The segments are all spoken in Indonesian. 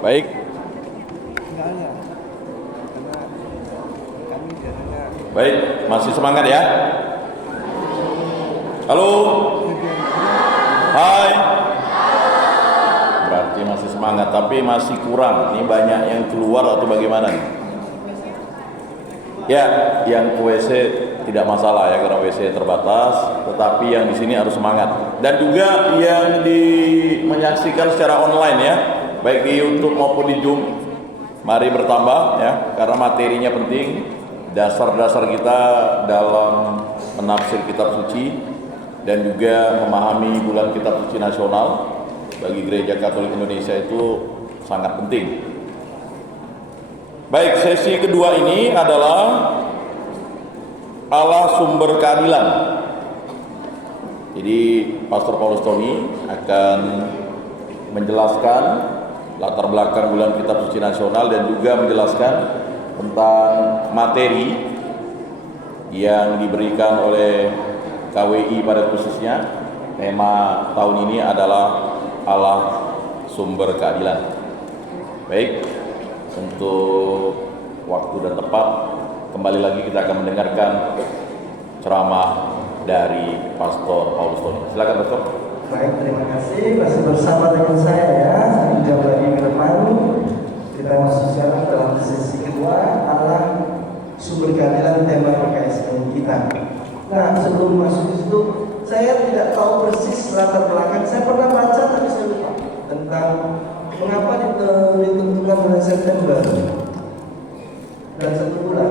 Baik. Baik, masih semangat ya? Halo? Hai? Berarti masih semangat, tapi masih kurang. Ini banyak yang keluar atau bagaimana nih? Ya, yang ke WC tidak masalah ya, karena WC terbatas. Tetapi yang di sini harus semangat. Dan juga yang menyaksikan secara online ya, baik di YouTube maupun di Zoom. Mari bertambah ya, karena materinya penting. Dasar-dasar kita dalam menafsir kitab suci dan juga memahami bulan kitab suci nasional bagi Gereja Katolik Indonesia itu sangat penting. Baik, sesi kedua ini adalah Allah sumber keadilan. Jadi Pastor Paulus Tony akan menjelaskan latar belakang bulan kitab suci nasional dan juga menjelaskan tentang materi yang diberikan oleh KWI pada khususnya. Tema tahun ini adalah Allah sumber keadilan. Baik, untuk waktu dan tempat kembali lagi kita akan mendengarkan ceramah dari Pastor Paulus Tony. Silakan Pastor. Baik, terima kasih. Masih bersama dengan saya ya. Jauh lagi ke depan. Kita masuk sekarang dalam sesi kedua, Allah sumber keadilan, tema PKSN kita. Nah, sebelum masuk ke situ, saya tidak tahu persis latar belakang. Saya pernah baca tapi saya lupa tentang mengapa ditentukan bulan September dan 1 bulan.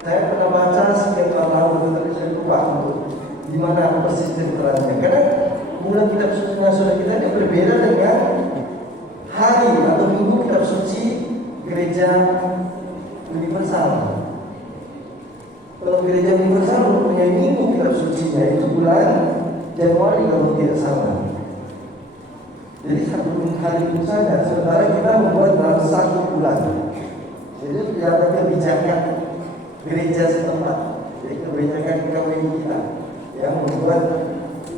Saya pernah baca sekian tahun tapi saya lupa untuk di mana persis ceritanya. Karena bulan kitab suci nasional kita ini berbeda dengan hari atau minggu kitab suci gereja universal. Kalau gereja universal mempunyai minggu kitab sucinya itu bulan Januari kalau tidak salah. Jadi 1 hari itu saja. Sementara kita membuat dalam 1 bulan. Jadi tidak ada kebijakan gereja setempat. Jadi kebijakan KWI kita yang membuat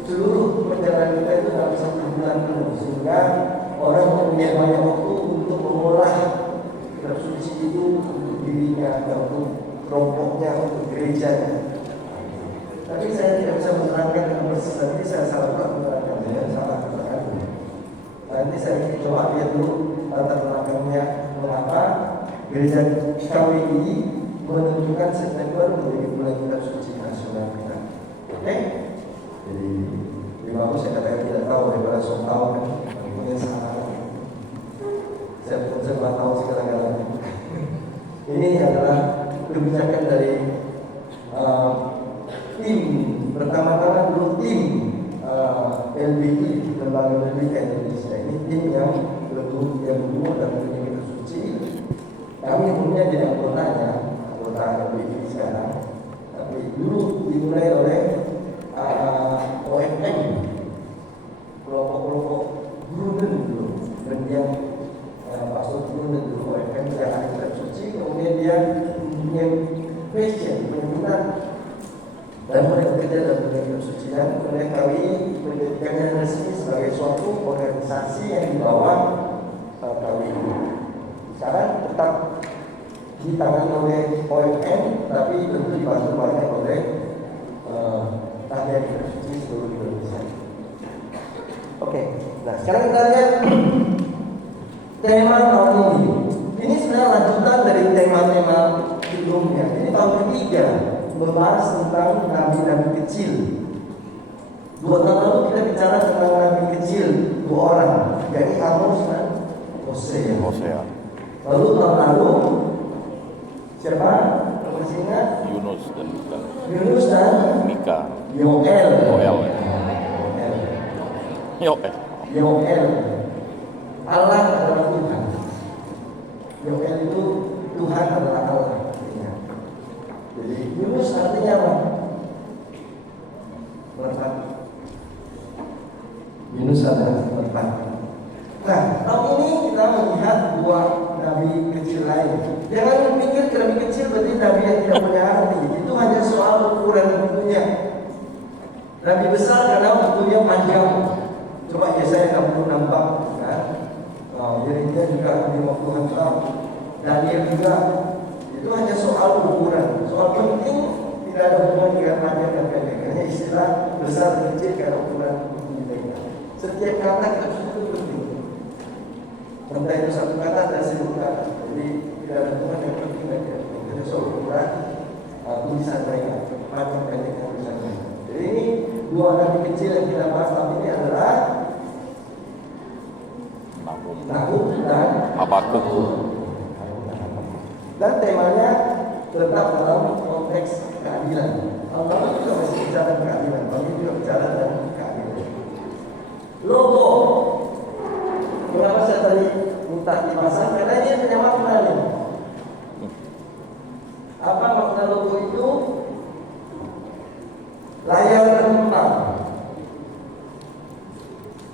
seluruh perjalanan kita itu dalam 1 bulan penuh, sehingga orang mempunyai banyak waktu untuk mengolah kitab suci itu untuk dirinya, untuk kelompoknya, untuk gerejanya. Tapi saya tidak bisa menerangkan dengan persis, nanti saya salah menerangkan, saya salah katakan. Nanti saya coba lihat dulu latar belakangnya mengapa gereja KWI menentukan September menjadi bulan kitab suci nasional kita. Oke? Jadi bagus saya katakan tidak tahu daripada sok tahu kan. Saya pun serba tahu segala-galanya. Ini adalah kebijakan dari tim, pertama-tama dulu tim LBI, Lembaga Pendidikan Indonesia. Ini tim yang kedua dan punya suci. Kami punya jadi anggota LBI sekarang. Tapi dulu dimulai oleh OFM, kelompok-kelompok Grunden dulu, dan yang Pastor Grunden dulu OFM yang ada kitab suci, kemudian dia punya passion, punya minat dan mulai bekerja dalam dunia kitab suci, dan kemudian kami menjadikannya resmi sebagai suatu organisasi yang di bawah kami. Sekarang tetap ditangani oleh OFM, tapi tentu dibantu banyak oleh tahniah kitab suci seluruh Indonesia. Oke, nah sekarang kita lihat tema tahun ini. Ini sebenarnya lanjutan dari tema-tema sebelumnya. Ini tahun ketiga membahas tentang nabi-nabi kecil. 2 tahun lalu kita bicara tentang nabi kecil 2 orang, yakni Amos dan Hosea. Lalu tahun lalu siapa? Masih ingat? Yunus dan Mika. Yoel. Allah adalah Tuhan. Yoel itu Tuhan adalah Allah. Jadi Yunus artinya apa? Merpati. Yunus adalah merpati. Nah, tahun ini kita melihat 2 nabi kecil lain. Jangan berpikir nabi kecil berarti nabi yang tidak punya arti. Itu hanya soal ukuran bukunya. Nabi besar karena bukunya panjang. Coba Yesaya 64 kan? Jeremia juga di waktu Trump, Daniel juga. Itu hanya soal ukuran, soal penting tidak ada hubungan dengan panjang dan pendek. Hanya istilah besar dan kecil karena ukuran penting. Setiap kata itu penting. Entah itu satu kata dan 1000 kata. Jadi tidak ada hubungan yang penting dan tidak penting. Itu soal ukuran tulisan mereka, panjang pendek tulisan mereka. Jadi ini dua nabi kecil yang kita bahas tapi ini adalah Nahum dan Habakuk. Dan temanya tetap dalam konteks keadilan. Allah juga masih bicara keadilan, kami juga bicara tentang keadilan. Logo, kenapa saya tadi minta dipasang? Karena ini punya makna nih. Apa makna logo itu? Layar terentang.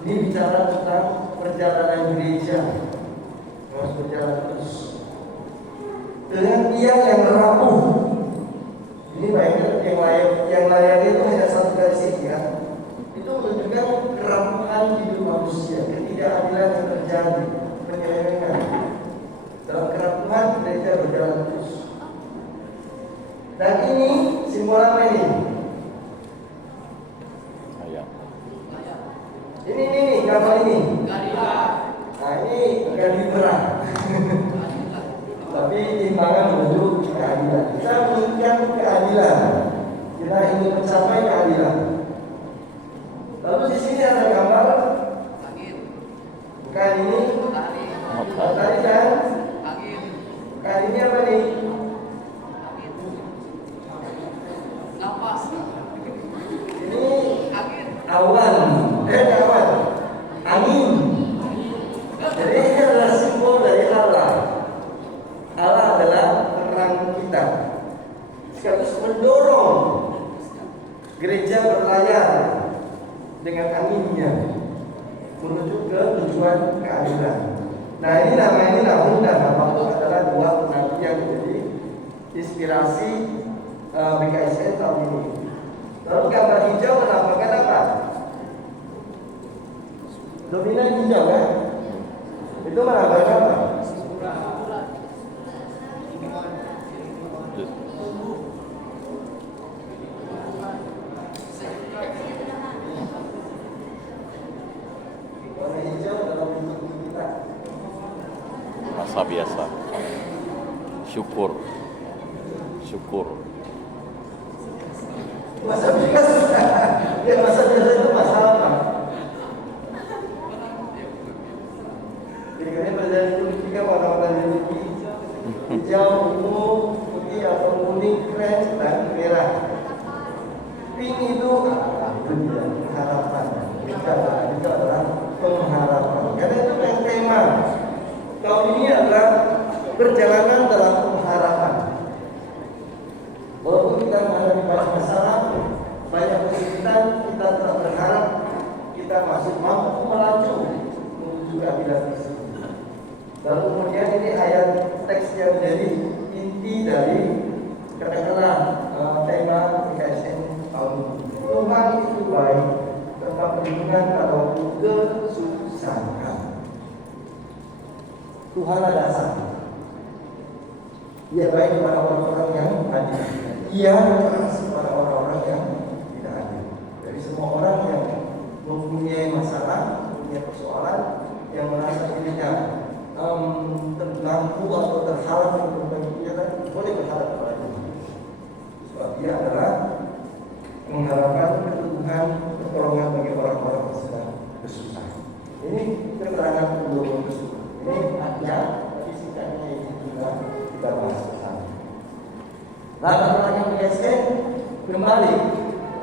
Ini bicara tentang perjalanan gereja, harus berjalan terus dengan tiang yang rapuh. Ini bayangkan yang layar itu hanya satu garis ya. Itu menunjukkan kerapuhan hidup manusia, ketidakadilan yang terjadi, penyelewengan. Dalam kerapuhan gereja berjalan terus. Dan ini simbol apa ini? Ini kapal ini. Nah ini Galibra. Tapi timbangan menuju keadilan. Kita menginginkan keadilan. Kita ingin mencapai keadilan. Lalu di sini ada gambar. Bukan ini. Tadi kan? Bukan ini apa nih? Ini awan. Awan. Angin. Jadi ini adalah simbol dari Allah. Allah adalah terang kita. Sekaligus mendorong gereja berlayar dengan anginnya menuju ke tujuan keadilan. Nah ini namanya Nahum dan Habakuk adalah dua nabi yang menjadi inspirasi BKSN tahun ini. Lalu gambar hijau menampakkan apa? Dominan hijau kan? Itu menampakkan apa? Warna hijau dalam bentuk kita. Masa biasa. Syukur. Masa biasa. Ya masa biasa itu masa apa? Kira-kira perjalanan politik warna-warna liturgi hijau, ungu, putih atau kuning, krem dan merah. Pink itu harapan. Itu adalah pengharapan. Karena itu yang tema tahun ini adalah perjalanan dalam pengharapan. Walaupun kita menghadapi banyak masalah, banyak kesulitan, kita tetap berharap kita masih mampu melaju menuju keadilan tersebut. Lalu kemudian ini ayat teks yang menjadi inti dari katakanlah tema PKSN tahun ini. Tuhan itu baik, tempat perlindungan pada waktu kesusahan. Tuhan ada dasar. Ia baik kepada orang-orang yang adil. Ia keras kepada orang-orang yang tidak adil. Dari semua orang yang mempunyai masalah, mempunyai persoalan, yang merasa dirinya terganggu atau terhalang untuk hidupnya, boleh berharap kepada Tuhan. Sebab dia adalah mengharapkan keteguhan, pertolongan bagi orang-orang yang sedang bersusah. Ini keterangan pendukung bersyukur. Ini artinya, tapi singkatnya ini juga kita bahas bersama. Latar belakang PKSN kembali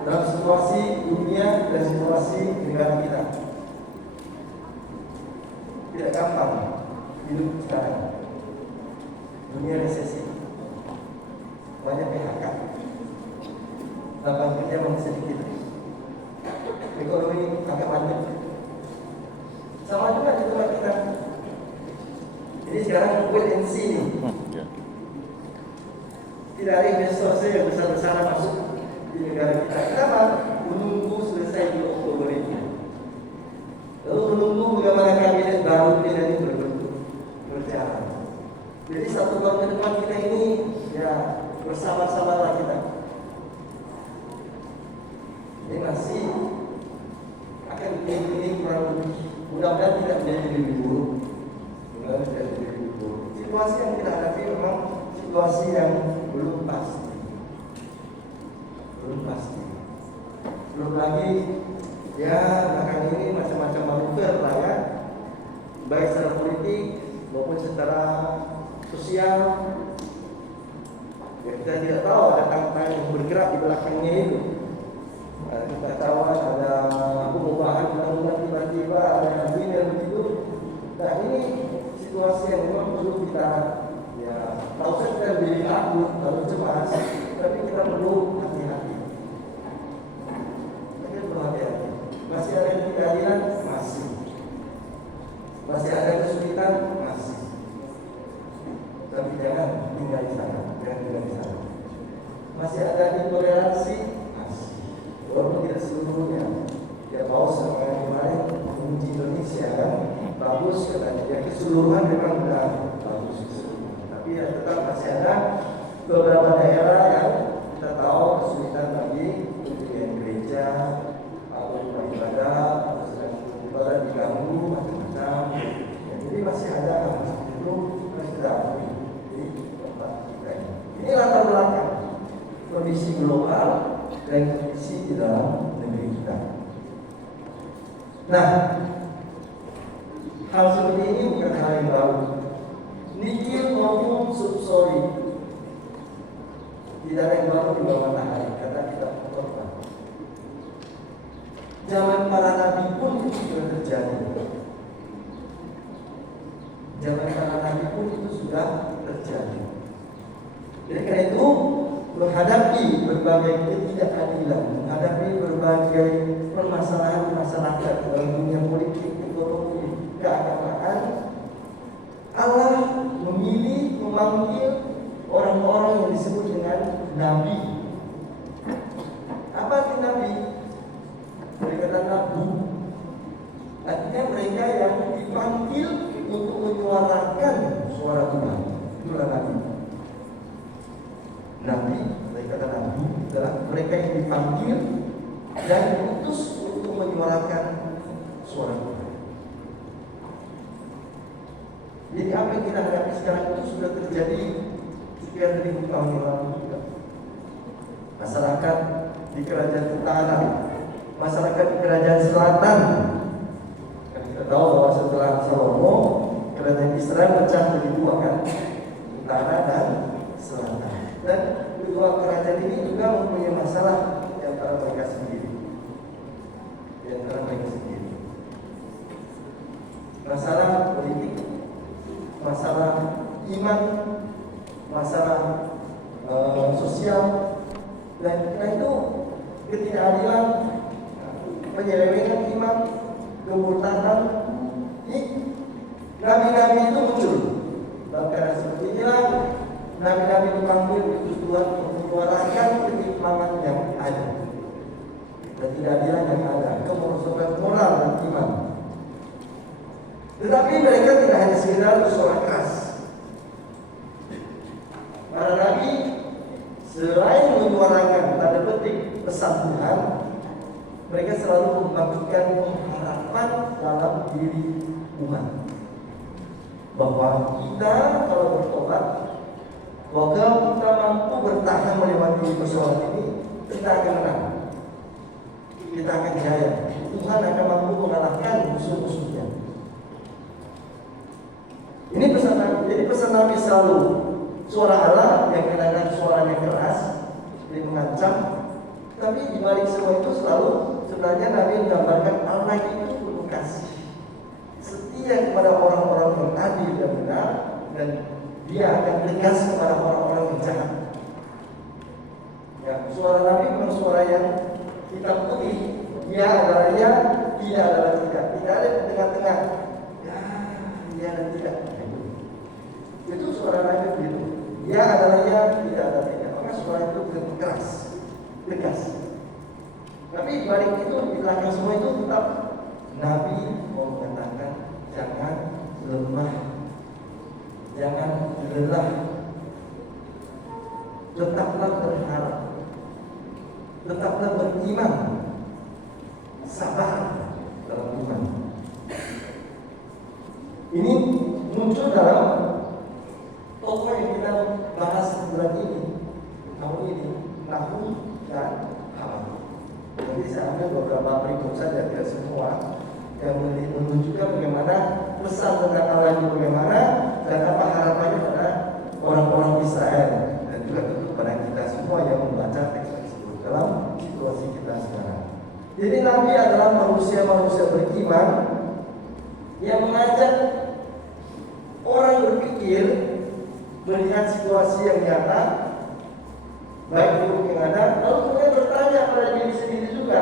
dalam situasi dunia dan situasi negara kita. Tidak gampang hidup sekarang. Dunia resesi, banyak PHK, lapangan kerja masih sedikit, ekonomi agak panik. Sama juga di tempat kita. Jadi sekarang wait and see nih. Tidak ada investor yang besar-besaran masuk di negara kita. Kenapa? Menunggu selesai di Oktober ini. Lalu menunggu bagaimana kabinet baru ini nanti tahun ke depan kita ini ya bersama-samalah kita. Ini masih akan ini kurang lebih, mudah-mudahan tidak menjadi lebih buruk. Mudah-mudahan tidak menjadi lebih buruk. Situasi yang kita hadapi memang situasi yang belum pasti. Belum pasti. Belum lagi ya bahkan ini macam-macam manuver lah ya, baik secara politik maupun secara sosial. Ya, kita tidak tahu ada tangan-tangan yang bergerak di belakangnya itu. Kita tahu ada perubahan undang-undang tiba-tiba ada yang begini dan begitu. Nah ini situasi yang memang perlu kita ya tahu saja kita lebih takut, terlalu cemas, tapi kita perlu hati-hati. Kita perlu hati-hati. Masih ada ketidakadilan, masih ada kesulitan, masih. Tapi jangan tinggal di sana, jangan tinggal di sana. Masih ada intoleransi, masih. Walaupun tidak seluruhnya. Ya Paus sama yang kemarin menguji Indonesia kan bagus katanya. Ya keseluruhan memang benar bagus keseluruhan. Tapi ya tetap masih ada beberapa daerah yang kita tahu kesulitan bagi pendirian gereja atau rumah ibadah atau sedang ibadah diganggu macam-macam. Ya, jadi masih ada itu harus kita akui di tempat kita ini. Ini latar belakang kondisi global dan kondisi di dalam negeri kita. Nah, hal seperti ini bukan hal yang baru. Nikil maupun subsoli tidak ada yang baru di bawah matahari, kata kita khotbah. Zaman para nabi pun itu sudah terjadi. Zaman para nabi pun itu sudah terjadi. Jadi karena itu menghadapi berbagai ketidakadilan, menghadapi berbagai permasalahan masyarakat dalam dunia politik, ekonomi, keagamaan, Allah memilih, memanggil orang-orang yang disebut dengan nabi. Apa arti nabi? Mereka kata nabu. Artinya mereka yang dipanggil untuk menyuarakan suara Tuhan. Itulah nabi. Nabi, mereka kata nabi adalah mereka yang dipanggil dan diutus untuk menyuarakan suara Tuhan. Jadi apa yang kita hadapi sekarang itu sudah terjadi sekian ribu tahun yang lalu juga. Masyarakat di kerajaan utara, masyarakat di kerajaan selatan. Kan kita tahu bahwa setelah Salomo, kerajaan Israel pecah menjadi dua kan, utara dan selatan. Dan kedua kerajaan ini juga mempunyai masalah di antara mereka sendiri. Di antara mereka sendiri. Masalah politik, masalah iman, masalah sosial, dan karena itu ketidakadilan, penyelewengan iman, kemurtadan, nabi-nabi itu muncul. Dalam keadaan seperti inilah nabi-nabi dipanggil diutus Tuhan untuk menyuarakan ketimpangan yang ada, ketidakadilan yang ada, kemerosotan moral dan iman. Tetapi mereka tidak hanya sekedar bersuara keras. Para nabi selain menyuarakan tanda petik pesan Tuhan, mereka selalu membagikan pengharapan dalam diri umat bahwa kita kalau bertobat, bahwa kita mampu bertahan melewati persoalan ini, kita akan menang, kita akan jaya. Tuhan akan mampu mengalahkan musuh-musuhnya. Ini pesan Nabi. Jadi pesan Nabi selalu suara Allah yang kadang-kadang suaranya keras, jadi mengancam. Tapi di balik semua itu selalu sebenarnya Nabi menggambarkan Allah itu penuh kasih, setia kepada orang-orang yang adil dan benar, dan Dia akan tegas kepada orang-orang yang jahat. Ya, suara Nabi bukan suara yang hitam putih. Dia adalah ya, dia adalah tidak. Tidak ada di tengah-tengah. Ya, dia dan tidak. Itu suara Nabi begitu. Dia adalah ya, tidak ada tidak. Maka suara itu keras, tegas. Tapi balik itu di belakang semua itu tetap Nabi mau mengatakan jangan lemah, jangan lelah, tetaplah berharap, tetaplah beriman, sabar dalam Tuhan. Ini muncul dalam tokoh yang kita bahas bulan ini, tahun ini, Nahum dan Habakuk. Jadi saya ambil beberapa berikut saja, tidak semua, yang menunjukkan bagaimana pesan tentang Allah itu bagaimana dan apa harapannya pada orang-orang Israel dan juga tentu pada kita semua yang membaca teks tersebut dalam situasi kita sekarang. Jadi Nabi adalah manusia-manusia beriman yang mengajak orang berpikir melihat situasi yang nyata, baik buruk yang ada, lalu kemudian bertanya pada diri sendiri juga,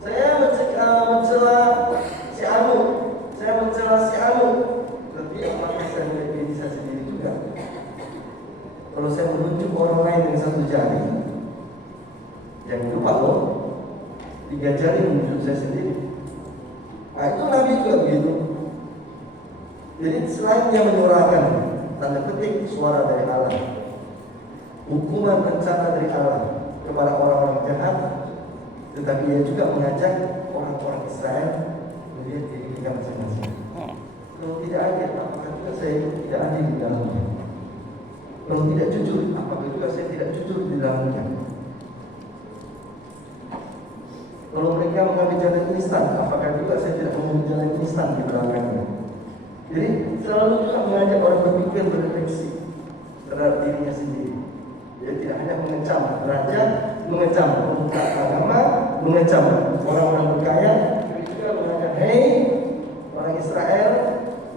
saya mencela si Anu, saya mencela si Anu, tapi apakah saya melihat diri saya sendiri juga? Kalau saya menunjuk orang lain dengan satu jari, yang lupa loh, 3 jari menunjuk saya sendiri. Nah itu Nabi juga begitu. Jadi selain dia menyuarakan tanda petik suara dari Allah, hukuman bencana dari Allah kepada orang-orang jahat, tetapi dia juga mengajak orang-orang Israel melihat diri kita masing-masing. Kalau tidak adil, apakah juga saya tidak adil di dalamnya? Kalau tidak jujur, apakah juga saya tidak jujur di dalamnya? Kalau mereka mengambil jalan instan, apakah juga saya tidak mengambil jalan instan di belakangnya? Jadi selalu juga mengajak orang berpikir berefleksi terhadap dirinya sendiri. Dia tidak hanya mengecam raja, mengecam pemuka agama, mengecam orang-orang berkaya, tapi juga mengajak, hei orang Israel,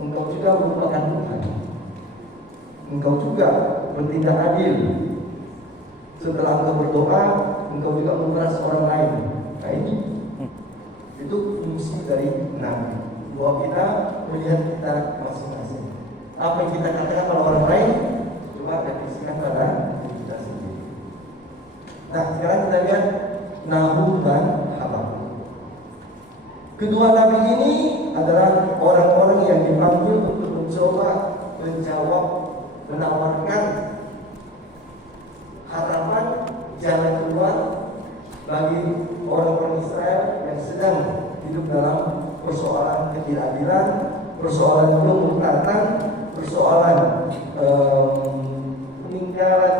engkau juga merupakan Tuhan. Engkau juga bertindak adil. Setelah engkau berdoa, engkau juga memeras orang lain. Nah ini itu fungsi dari Nabi, bahwa kita melihat kita masing-masing. Apa yang kita katakan pada orang lain, coba refleksikan pada diri kita sendiri. Nah sekarang kita lihat Nahum dan Habakuk. Kedua nabi ini adalah orang-orang yang dipanggil untuk mencoba menjawab, menawarkan harapan jalan keluar bagi orang-orang Israel yang sedang hidup dalam persoalan ketidakadilan, persoalan kemurtatan, persoalan peninggalan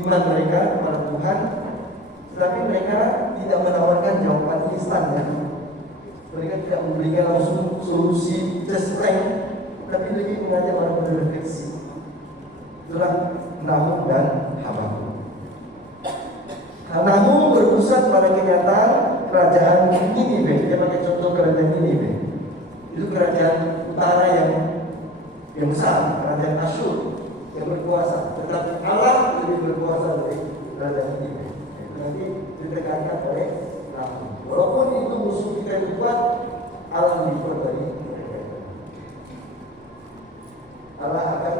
iman mereka kepada Tuhan, tetapi mereka tidak menawarkan jawaban instan ya. Mereka tidak memberikan langsung solusi just right, tapi lebih mengajak orang berefleksi. Itulah Nahum dan Habakuk. Nahum berpusat pada kenyataan kerajaan Niniwe. Dia pakai contoh kerajaan Niniwe. Itu kerajaan utara yang besar, kerajaan Asyur yang berkuasa. Tetapi Allah lebih berkuasa dari kerajaan Niniwe. Itu nanti ditekankan oleh Nahum. Walaupun itu musuh kita yang kuat, Allah lebih kuat dari mereka. Allah akan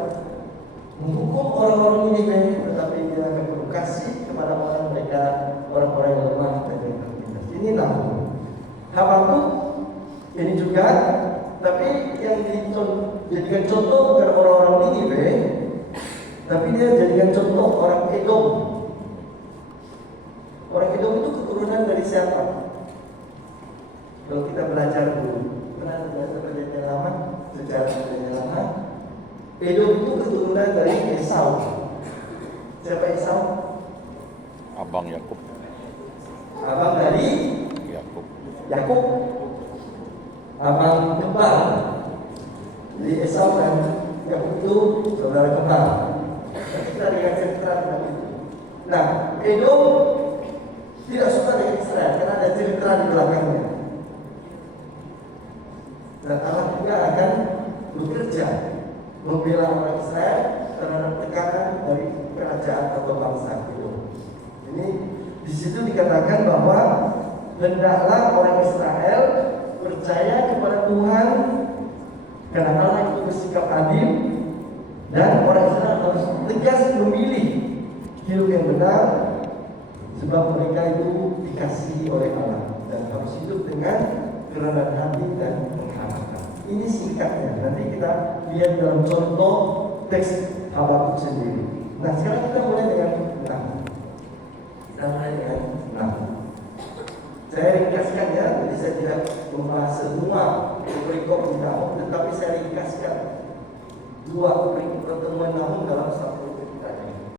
menghukum orang-orang Niniwe, tetapi dia akan berkasih kepada orang-orang yang lemah dan yang tertindas. Ini Nahum. Habakuk ini juga, tapi yang dijadikan contoh bukan orang-orang Niniwe, tapi dia jadikan contoh orang Edom. Orang Edom itu keturunan dari siapa? Kalau kita belajar dulu, pernah belajar perjanjian lama, sejarah perjanjian lama, Edom itu keturunan dari Esau. Siapa Esau? Abang Yakub. Abang dari Yakub. Abang kembar. Jadi Esau dan Yakub itu saudara kembar. Kita dengan cerita tentang itu. Nah, Edom tidak suka dengan Israel karena ada cerita di belakangnya. Dan Allah juga akan bekerja membela orang Israel terhadap tekanan dari kerajaan atau bangsa itu. Ini di situ dikatakan bahwa hendaklah orang Israel percaya kepada Tuhan karena Allah itu bersikap adil dan orang Israel harus tegas memilih hidup yang benar sebab mereka itu dikasihi oleh Allah dan harus hidup dengan kerendahan hati dan pengharapan. Ini singkatnya. Nanti kita lihat dalam contoh teks Habakuk sendiri. Nah sekarang kita mulai dengan 6. Kita mulai dengan 6. Saya ringkaskan ya, jadi saya tidak membahas semua perikop di Nahum, tetapi saya ringkaskan 2 pertemuan Nahum dalam 1